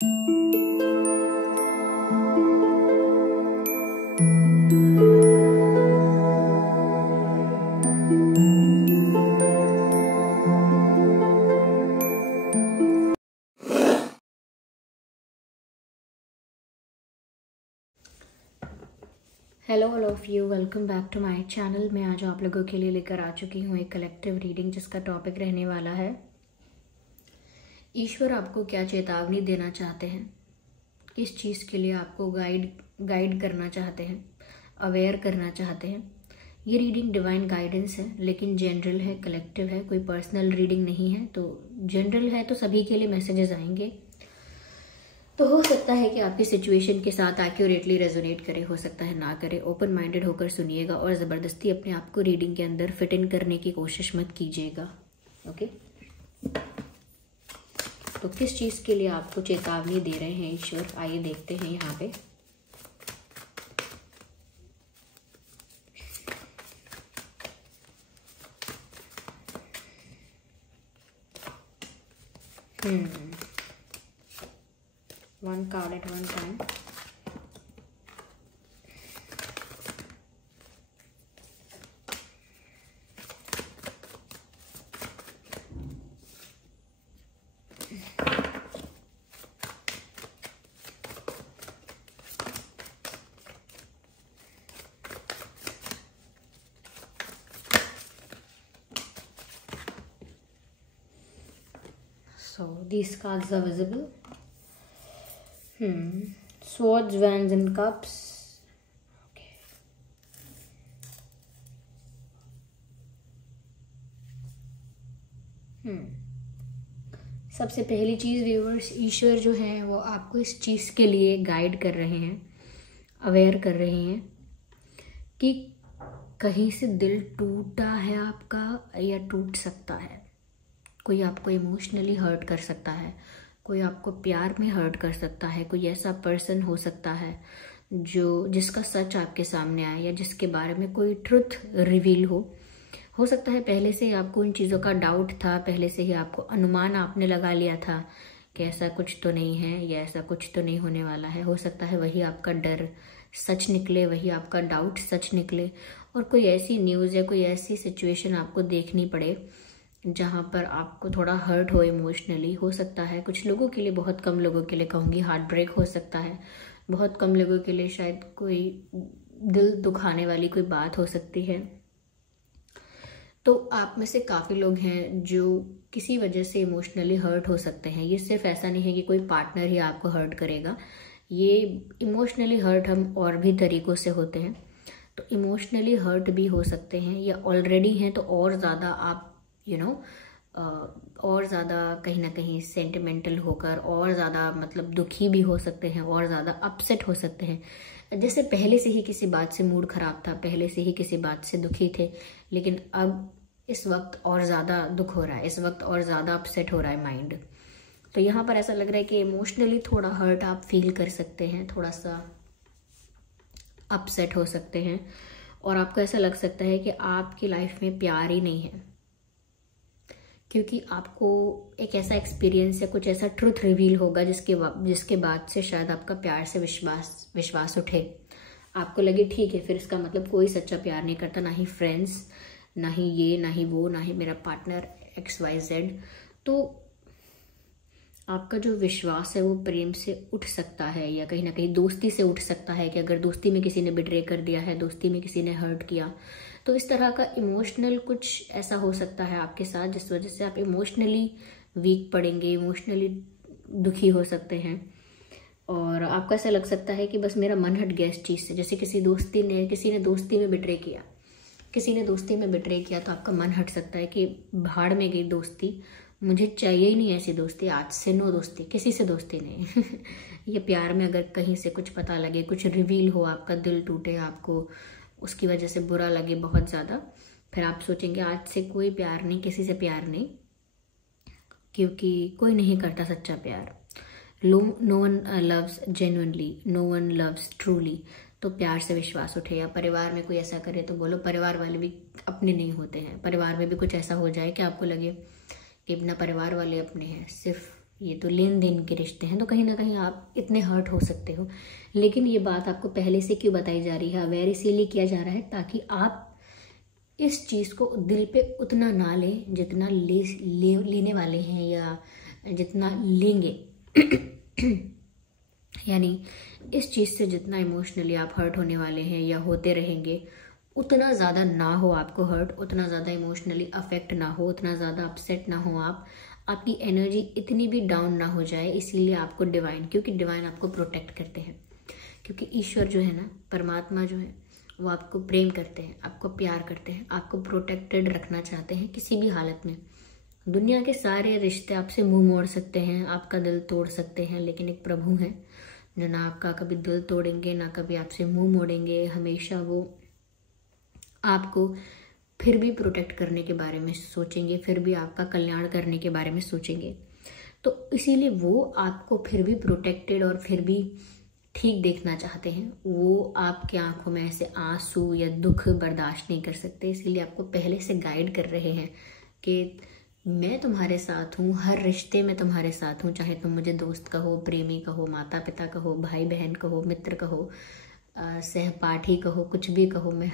Hello all of you, welcome back to my channel. मैं आज आप लोगों के लिए लेकर आ चुकी हूँ एक कलेक्टिव रीडिंग जिसका टॉपिक रहने वाला है ईश्वर आपको क्या चेतावनी देना चाहते हैं, किस चीज़ के लिए आपको गाइड करना चाहते हैं, अवेयर करना चाहते हैं। ये रीडिंग डिवाइन गाइडेंस है, लेकिन जनरल है, कलेक्टिव है, कोई पर्सनल रीडिंग नहीं है। तो जनरल है तो सभी के लिए मैसेजेस आएंगे। तो हो सकता है कि आपकी सिचुएशन के साथ एक्यूरेटली रेजोनेट करे, हो सकता है ना करे। ओपन माइंडेड होकर सुनिएगा और ज़बरदस्ती अपने आप को रीडिंग के अंदर फिट इन करने की कोशिश मत कीजिएगा। ओके, तो किस चीज़ के लिए आपको चेतावनी दे रहे हैं ईश्वर, आइए देखते हैं यहाँ पे। One card at one time. So these cards are visible. Swords, Wands and Cups. Okay. सबसे पहली चीज़ व्यूअर्स, ईश्वर जो हैं वो आपको इस चीज़ के लिए गाइड कर रहे हैं, अवेयर कर रहे हैं कि कहीं से दिल टूटा है आपका या टूट सकता है। कोई आपको इमोशनली हर्ट कर सकता है, कोई आपको प्यार में हर्ट कर सकता है, कोई ऐसा पर्सन हो सकता है जिसका सच आपके सामने आए या जिसके बारे में कोई ट्रुथ रिवील हो सकता है पहले से ही आपको उन चीज़ों का डाउट था, पहले से ही आपको अनुमान आपने लगा लिया था कि ऐसा कुछ तो नहीं है या ऐसा कुछ तो नहीं होने वाला है। हो सकता है वही आपका डर सच निकले, वही आपका डाउट सच निकले, और कोई ऐसी न्यूज़ या कोई ऐसी सिचुएशन आपको देखनी पड़े जहाँ पर आपको थोड़ा हर्ट हो इमोशनली। हो सकता है कुछ लोगों के लिए, बहुत कम लोगों के लिए कहूँगी, हार्ट ब्रेक हो सकता है। बहुत कम लोगों के लिए शायद कोई दिल दुखाने वाली कोई बात हो सकती है। तो आप में से काफ़ी लोग हैं जो किसी वजह से इमोशनली हर्ट हो सकते हैं। ये सिर्फ ऐसा नहीं है कि कोई पार्टनर ही आपको हर्ट करेगा, ये इमोशनली हर्ट हम और भी तरीक़ों से होते हैं। तो इमोशनली हर्ट भी हो सकते हैं या ऑलरेडी हैं तो और ज़्यादा आप और ज़्यादा कहीं ना कहीं सेंटिमेंटल होकर और ज़्यादा मतलब दुखी भी हो सकते हैं, और ज़्यादा अपसेट हो सकते हैं। जैसे पहले से ही किसी बात से मूड ख़राब था, पहले से ही किसी बात से दुखी थे, लेकिन अब इस वक्त और ज़्यादा दुख हो रहा है, इस वक्त और ज़्यादा अपसेट हो रहा है माइंड। तो यहाँ पर ऐसा लग रहा है कि इमोशनली थोड़ा हर्ट आप फील कर सकते हैं, थोड़ा सा अपसेट हो सकते हैं, और आपको ऐसा लग सकता है कि आपकी लाइफ में प्यार ही नहीं है, क्योंकि आपको एक ऐसा एक्सपीरियंस या कुछ ऐसा ट्रुथ रिवील होगा जिसके बाद से शायद आपका प्यार से विश्वास उठे। आपको लगे ठीक है, फिर इसका मतलब कोई सच्चा प्यार नहीं करता, ना ही फ्रेंड्स, ना ही ये, ना ही वो, ना ही मेरा पार्टनर XYZ। तो आपका जो विश्वास है वो प्रेम से उठ सकता है, या कहीं ना कहीं दोस्ती से उठ सकता है कि अगर दोस्ती में किसी ने बिट्रे कर दिया है, दोस्ती में किसी ने हर्ट किया, तो इस तरह का इमोशनल कुछ ऐसा हो सकता है आपके साथ जिस वजह से आप इमोशनली वीक पड़ेंगे, इमोशनली दुखी हो सकते हैं। और आपको ऐसा लग सकता है कि बस मेरा मन हट गया इस चीज़ से। जैसे किसी ने दोस्ती में बिट्रे किया, तो आपका मन हट सकता है कि भाड़ में गई दोस्ती, मुझे चाहिए ही नहीं ऐसी दोस्ती, आज से नो दोस्ती, किसी से दोस्ती नहीं। ये प्यार में अगर कहीं से कुछ पता लगे, कुछ रिवील हो, आपका दिल टूटे, आपको उसकी वजह से बुरा लगे बहुत ज़्यादा, फिर आप सोचेंगे आज से कोई प्यार नहीं, किसी से प्यार नहीं, क्योंकि कोई नहीं करता सच्चा प्यार। No one loves genuinely, no one loves truly. तो प्यार से विश्वास उठे, या परिवार में कोई ऐसा करे तो बोलो परिवार वाले भी अपने नहीं होते हैं। परिवार में भी कुछ ऐसा हो जाए कि आपको लगे कि अपना परिवार वाले अपने हैं, सिर्फ ये तो लेन देन के रिश्ते हैं, तो कहीं ना कहीं आप इतने हर्ट हो सकते हो। लेकिन ये बात आपको पहले से क्यों बताई जा रही है, अवेयर इसीलिए किया जा रहा है ताकि आप इस चीज़ को दिल पे उतना ना लें जितना लेने वाले हैं या जितना लेंगे। यानी इस चीज़ से जितना इमोशनली आप हर्ट होने वाले हैं या होते रहेंगे, उतना ज़्यादा ना हो आपको हर्ट, उतना ज़्यादा इमोशनली अफेक्ट ना हो, उतना ज़्यादा अपसेट ना हो आप, आपकी एनर्जी इतनी भी डाउन ना हो जाए। इसीलिए आपको डिवाइन, क्योंकि डिवाइन आपको प्रोटेक्ट करते हैं, क्योंकि ईश्वर जो है ना, परमात्मा जो है, वो आपको प्रेम करते हैं, आपको प्यार करते हैं, आपको प्रोटेक्टेड रखना चाहते हैं किसी भी हालत में। दुनिया के सारे रिश्ते आपसे मुंह मोड़ सकते हैं, आपका दिल तोड़ सकते हैं, लेकिन एक प्रभु हैं जो ना आपका कभी दिल तोड़ेंगे ना कभी आपसे मुंह मोड़ेंगे। हमेशा वो आपको फिर भी प्रोटेक्ट करने के बारे में सोचेंगे, फिर भी आपका कल्याण करने के बारे में सोचेंगे। तो इसीलिए वो आपको फिर भी प्रोटेक्टेड और फिर भी ठीक देखना चाहते हैं। वो आपकी आंखों में ऐसे आंसू या दुख बर्दाश्त नहीं कर सकते, इसीलिए आपको पहले से गाइड कर रहे हैं कि मैं तुम्हारे साथ हूँ, हर रिश्ते में तुम्हारे साथ हूँ, चाहे तुम मुझे दोस्त कहो, प्रेमी कहो, माता पिता कहो, भाई बहन कहो, मित्र कहो, सहपाठी कहो, कुछ भी कहो, मैं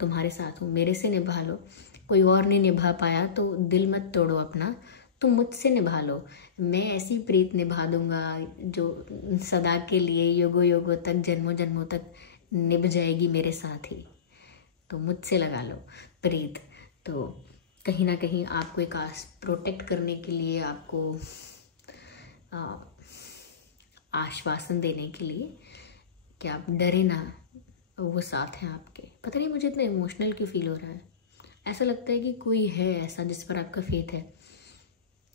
तुम्हारे साथ हूँ, मेरे से निभा लो। कोई और नहीं निभा पाया तो दिल मत तोड़ो अपना, तुम मुझसे निभा लो। मैं ऐसी प्रीत निभा दूंगा जो सदा के लिए, युगों युगों तक, जन्मों जन्मों तक निभ जाएगी मेरे साथ ही। तो मुझसे लगा लो प्रीत। तो कहीं ना कहीं आपको एक प्रोटेक्ट करने के लिए, आपको आश्वासन देने के लिए कि आप डरे ना, वो साथ हैं आपके। पता नहीं मुझे इतना इमोशनल क्यों फील हो रहा है, ऐसा लगता है कि कोई है ऐसा जिस पर आपका फेथ है,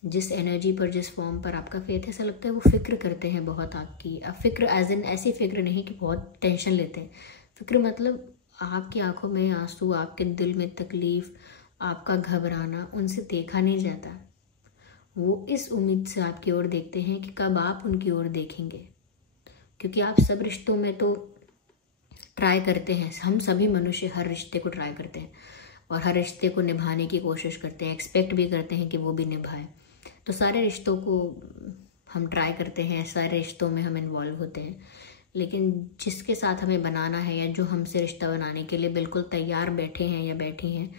जिस एनर्जी पर, जिस फॉर्म पर आपका फेथ है। ऐसा लगता है वो फिक्र करते हैं बहुत आपकी। अब फिक्र एज इन ऐसी फिक्र नहीं कि बहुत टेंशन लेते हैं, फिक्र मतलब आपकी आंखों में आंसू, आपके दिल में तकलीफ, आपका घबराना उनसे देखा नहीं जाता। वो इस उम्मीद से आपकी ओर देखते हैं कि कब आप उनकी ओर देखेंगे, क्योंकि आप सब रिश्तों में तो ट्राई करते हैं। हम सभी मनुष्य हर रिश्ते को ट्राई करते हैं और हर रिश्ते को निभाने की कोशिश करते हैं, एक्सपेक्ट भी करते हैं कि वो भी निभाए। तो सारे रिश्तों को हम ट्राई करते हैं, सारे रिश्तों में हम इन्वॉल्व होते हैं, लेकिन जिसके साथ हमें बनाना है या जो हमसे रिश्ता बनाने के लिए बिल्कुल तैयार बैठे हैं या बैठी हैं,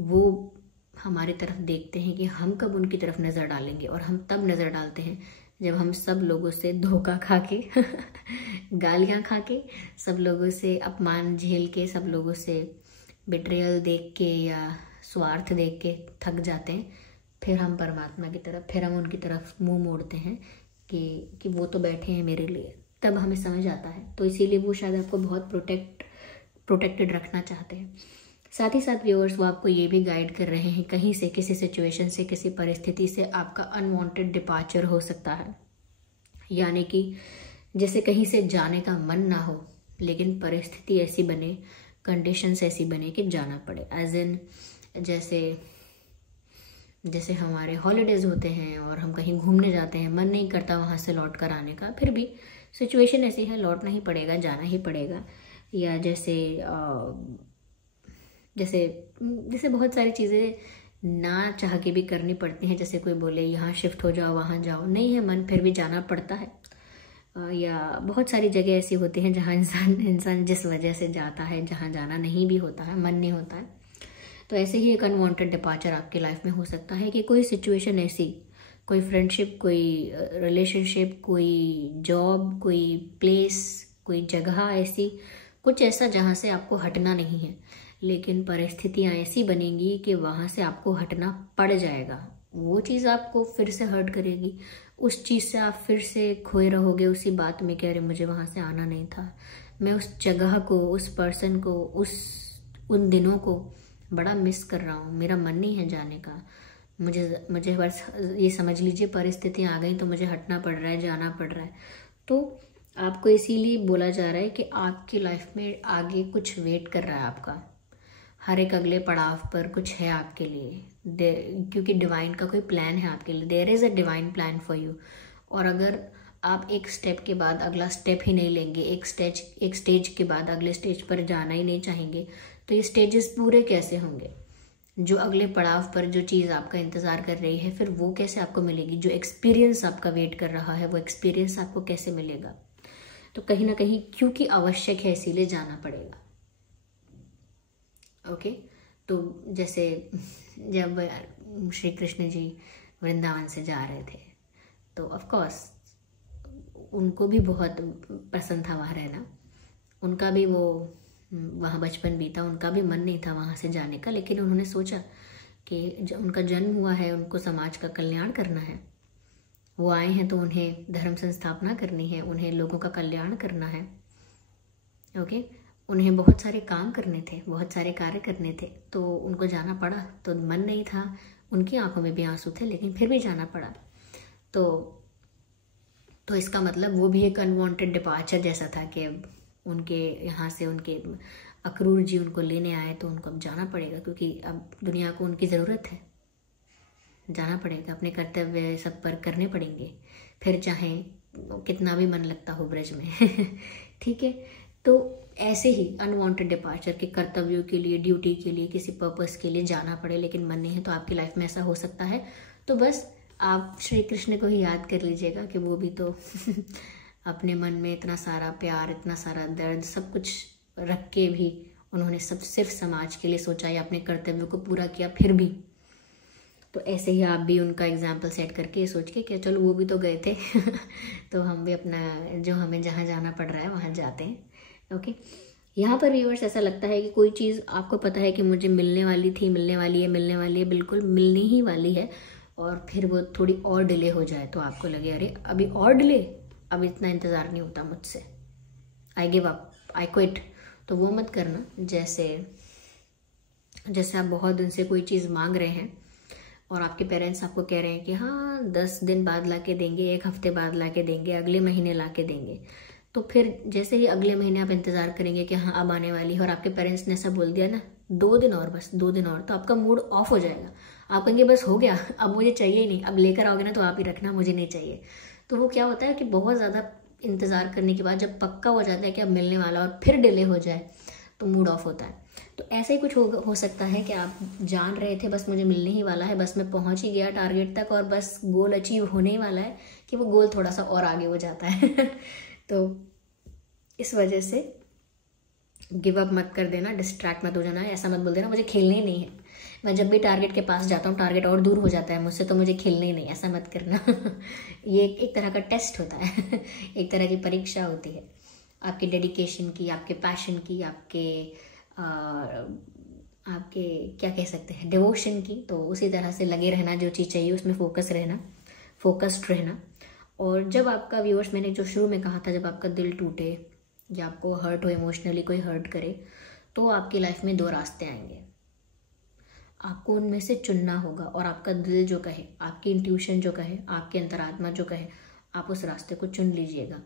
वो हमारी तरफ देखते हैं कि हम कब उनकी तरफ नज़र डालेंगे। और हम तब नज़र डालते हैं जब हम सब लोगों से धोखा खा के गालियाँ खा के, सब लोगों से अपमान झेल के, सब लोगों से बिट्रेयल देख के या स्वार्थ देख के थक जाते हैं। फिर हम परमात्मा की तरफ, फिर हम उनकी तरफ मुंह मोड़ते हैं कि वो तो बैठे हैं मेरे लिए, तब हमें समझ आता है। तो इसीलिए वो शायद आपको बहुत प्रोटेक्टेड रखना चाहते हैं। साथ ही साथ व्यूअर्स, वो आपको ये भी गाइड कर रहे हैं, कहीं से, किसी सिचुएशन से, किसी परिस्थिति से आपका अनवांटेड डिपार्चर हो सकता है। यानी कि जैसे कहीं से जाने का मन ना हो, लेकिन परिस्थिति ऐसी बने, कंडीशंस ऐसी बने कि जाना पड़े। एज इन जैसे हमारे हॉलीडेज होते हैं और हम कहीं घूमने जाते हैं, मन नहीं करता वहाँ से लौट कर आने का, फिर भी सिचुएशन ऐसी है, लौटना ही पड़ेगा, जाना ही पड़ेगा। या जैसे बहुत सारी चीज़ें ना चाह के भी करनी पड़ती हैं। जैसे कोई बोले यहाँ शिफ्ट हो जाओ, वहाँ जाओ, नहीं है मन, फिर भी जाना पड़ता है। या बहुत सारी जगह ऐसी होती हैं जहाँ इंसान जिस वजह से जाता है, जहाँ जाना नहीं भी होता है, मन नहीं होता है। तो ऐसे ही एक अनवांटेड डिपार्चर आपकी लाइफ में हो सकता है कि कोई सिचुएशन ऐसी, कोई फ्रेंडशिप, कोई रिलेशनशिप, कोई जॉब, कोई प्लेस, कोई जगह ऐसी, कुछ ऐसा जहाँ से आपको हटना नहीं है, लेकिन परिस्थितियाँ ऐसी बनेंगी कि वहाँ से आपको हटना पड़ जाएगा। वो चीज़ आपको फिर से हर्ट करेगी, उस चीज़ से आप फिर से खोए रहोगे उसी बात में कि अरे मुझे वहाँ से आना नहीं था, मैं उस जगह को, उस पर्सन को, उन दिनों को बड़ा मिस कर रहा हूँ, मेरा मन नहीं है जाने का। मुझे बस ये समझ लीजिए परिस्थितियाँ आ गई तो मुझे हटना पड़ रहा है, जाना पड़ रहा है। तो आपको इसीलिए बोला जा रहा है कि आपकी लाइफ में आगे कुछ वेट कर रहा है आपका, हर एक अगले पड़ाव पर कुछ है आपके लिए, क्योंकि डिवाइन का कोई प्लान है आपके लिए। There is a divine plan for you. और अगर आप एक स्टेप के बाद अगला स्टेप ही नहीं लेंगे, एक स्टेज के बाद अगले स्टेज पर जाना ही नहीं चाहेंगे, तो ये स्टेजेस पूरे कैसे होंगे? जो अगले पड़ाव पर जो चीज़ आपका इंतज़ार कर रही है, फिर वो कैसे आपको मिलेगी, जो एक्सपीरियंस आपका वेट कर रहा है वो एक्सपीरियंस आपको कैसे मिलेगा। तो कहीं ना कहीं क्योंकि आवश्यक है इसीलिए जाना पड़ेगा। ओके, तो जैसे जब श्री कृष्ण जी वृंदावन से जा रहे थे तो ऑफ कोर्स उनको भी बहुत पसंद था वहाँ रहना, उनका भी वो वहाँ बचपन बीता, उनका भी मन नहीं था वहाँ से जाने का, लेकिन उन्होंने सोचा कि उनका जन्म हुआ है, उनको समाज का कल्याण करना है, वो आए हैं तो उन्हें धर्म संस्थापना करनी है, उन्हें लोगों का कल्याण करना है। ओके, उन्हें बहुत सारे काम करने थे, बहुत सारे कार्य करने थे, तो उनको जाना पड़ा। तो मन नहीं था, उनकी आंखों में भी आंसू थे, लेकिन फिर भी जाना पड़ा। तो इसका मतलब वो भी एक अनवांटेड डिपार्चर जैसा था कि उनके यहाँ से उनके अक्रूर जी उनको लेने आए, तो उनको अब जाना पड़ेगा, क्योंकि अब दुनिया को उनकी ज़रूरत है, जाना पड़ेगा, अपने कर्तव्य सब पर करने पड़ेंगे, फिर चाहे कितना भी मन लगता हो ब्रज में। ठीक है, तो ऐसे ही अनवांटेड डिपार्चर के कर्तव्यों के लिए, ड्यूटी के लिए, किसी पर्पस के लिए जाना पड़े, लेकिन मन नहीं है, तो आपकी लाइफ में ऐसा हो सकता है। तो बस आप श्री कृष्ण को ही याद कर लीजिएगा कि वो भी तो अपने मन में इतना सारा प्यार, इतना सारा दर्द, सब कुछ रख के भी उन्होंने सब सिर्फ समाज के लिए सोचा या अपने कर्तव्यों को पूरा किया फिर भी। तो ऐसे ही आप भी उनका एग्जाम्पल सेट करके सोच के कि चलो वो भी तो गए थे तो हम भी अपना जो हमें जहाँ जाना पड़ रहा है वहाँ जाते हैं। ओके, यहाँ पर व्यूअर्स ऐसा लगता है कि कोई चीज़ आपको पता है कि मुझे मिलने वाली थी, मिलने वाली है, बिल्कुल मिलने ही वाली है, और फिर वो थोड़ी और डिले हो जाए तो आपको लगे अरे अभी और डिले, अब इतना इंतज़ार नहीं होता मुझसे, I give up, I quit. तो वो मत करना। जैसे आप बहुत दिन से कोई चीज़ मांग रहे हैं और आपके पेरेंट्स आपको कह रहे हैं कि हाँ 10 दिन बाद ला के देंगे, 1 हफ्ते बाद ला के देंगे, अगले महीने ला के देंगे, तो फिर जैसे ही अगले महीने आप इंतज़ार करेंगे कि हाँ अब आने वाली है, और आपके पेरेंट्स ने ऐसा बोल दिया ना 2 दिन और, बस 2 दिन और, तो आपका मूड ऑफ हो जाएगा। आप कहेंगे बस हो गया, अब मुझे चाहिए ही नहीं, अब लेकर आओगे ना तो आप ही रखना, मुझे नहीं चाहिए। तो वो क्या होता है कि बहुत ज़्यादा इंतज़ार करने के बाद जब पक्का हो जाता है कि अब मिलने वाला और फिर डिले हो जाए तो मूड ऑफ होता है। तो ऐसे ही कुछ हो सकता है कि आप जान रहे थे बस मुझे मिलने ही वाला है, बस मैं पहुंच ही गया टारगेट तक और बस गोल अचीव होने ही वाला है, कि वो गोल थोड़ा सा और आगे हो जाता है। तो इस वजह से गिव अप मत कर देना, डिस्ट्रैक्ट मत हो जाना, ऐसा मत बोल देना मुझे खेलने ही नहीं है। मैं जब भी टारगेट के पास जाता हूँ टारगेट और दूर हो जाता है मुझसे, तो मुझे खेलने ही नहीं, ऐसा मत करना। ये एक तरह का टेस्ट होता है, एक तरह की परीक्षा होती है आपके डेडिकेशन की, आपके पैशन की, आपके क्या कह सकते हैं, डिवोशन की। तो उसी तरह से लगे रहना, जो चीज़ चाहिए उसमें फोकस्ड रहना। और जब आपका व्यूअर्स, मैंने जो शुरू में कहा था, जब आपका दिल टूटे या आपको हर्ट हो, इमोशनली कोई हर्ट करे, तो आपकी लाइफ में 2 रास्ते आएंगे, आपको उनमें से चुनना होगा। और आपका दिल जो कहे, आपकी इंट्यूशन जो कहे, आपकी अंतरात्मा जो कहे, आप उस रास्ते को चुन लीजिएगा।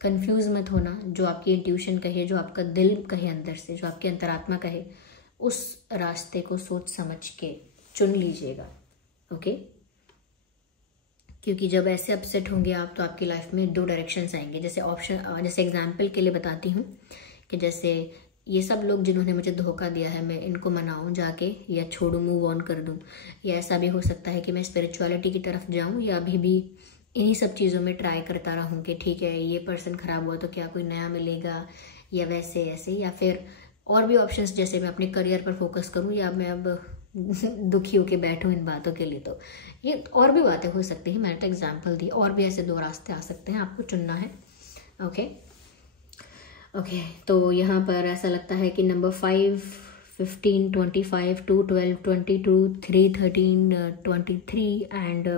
कंफ्यूज मत होना, जो आपकी इंट्यूशन कहे, जो आपका दिल कहे अंदर से, जो आपकी अंतरात्मा कहे, उस रास्ते को सोच समझ के चुन लीजिएगा। ओके, क्योंकि जब ऐसे अपसेट होंगे आप, तो आपकी लाइफ में 2 डायरेक्शंस आएंगे। जैसे एग्जाम्पल के लिए बताती हूँ कि जैसे ये सब लोग जिन्होंने मुझे धोखा दिया है, मैं इनको मनाऊं जाके या छोड़ूं, मूव ऑन कर दूं, या ऐसा भी हो सकता है कि मैं स्पिरिचुअलिटी की तरफ जाऊं, या अभी भी इन्हीं सब चीज़ों में ट्राई करता रहूं कि ठीक है ये पर्सन ख़राब हुआ तो क्या कोई नया मिलेगा, या वैसे ऐसे, या फिर और भी ऑप्शंस, जैसे मैं अपने करियर पर फोकस करूं, या मैं अब दुखी होकर बैठूं इन बातों के लिए। तो ये और भी बातें हो सकती हैं, मैंने तो एग्जाम्पल दी, और भी ऐसे 2 रास्ते आ सकते हैं, आपको चुनना है। ओके, तो यहाँ पर ऐसा लगता है कि नंबर 5, 15, 25, 2, 12, 22, 3, 13, 23 एंड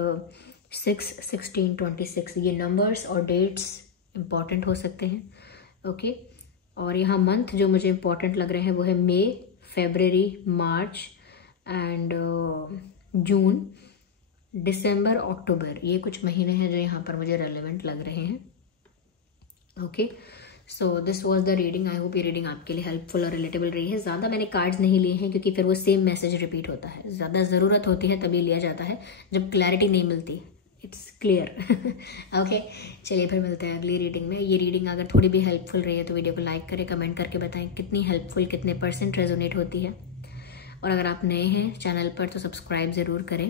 6, 16, 26, ये नंबर्स और डेट्स इम्पॉर्टेंट हो सकते हैं। ओके, और यहाँ मंथ जो मुझे इम्पॉर्टेंट लग रहे हैं वो है मई, फरवरी, मार्च एंड जून, दिसंबर, अक्टूबर। ये कुछ महीने हैं जो यहाँ पर मुझे रेलेवेंट लग रहे हैं। Okay, so this was the reading. I hope ये रीडिंग आपके लिए हेल्पफुल और रिलेटेबल रही है। ज़्यादा मैंने कार्ड्स नहीं लिए हैं क्योंकि फिर वो सेम मैसेज रिपीट होता है, ज़्यादा ज़रूरत होती है तभी लिया जाता है, जब क्लैरिटी नहीं मिलती। It's clear. ओके, चलिए फिर मिलते हैं अगली रीडिंग में। ये रीडिंग अगर थोड़ी भी हेल्पफुल रही है तो वीडियो को लाइक करें, कमेंट करके बताएं कितनी हेल्पफुल, कितने % रेजोनेट होती है। और अगर आप नए हैं चैनल पर तो सब्सक्राइब ज़रूर करें।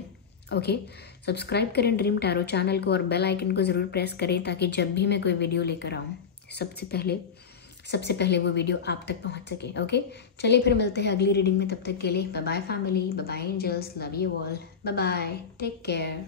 ओके, सब्सक्राइब करें ड्रीम टैरो चैनल को और बेल आइकन को ज़रूर प्रेस करें ताकि जब भी मैं कोई वीडियो लेकर आऊँ सबसे पहले वो वीडियो आप तक पहुंच सके। ओके, चलिए फिर मिलते हैं अगली रीडिंग में। तब तक के लिए bye bye family, bye bye angels, love you all, bye bye, take care.